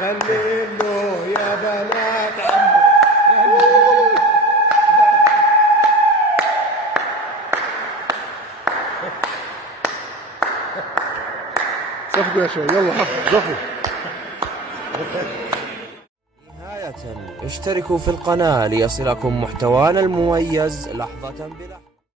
غني له يا بنات عمو. صفقوا يا شوي، يلا صفوا. نهاية اشتركوا في القناة ليصلكم محتوانا المميز لحظة بلحظة.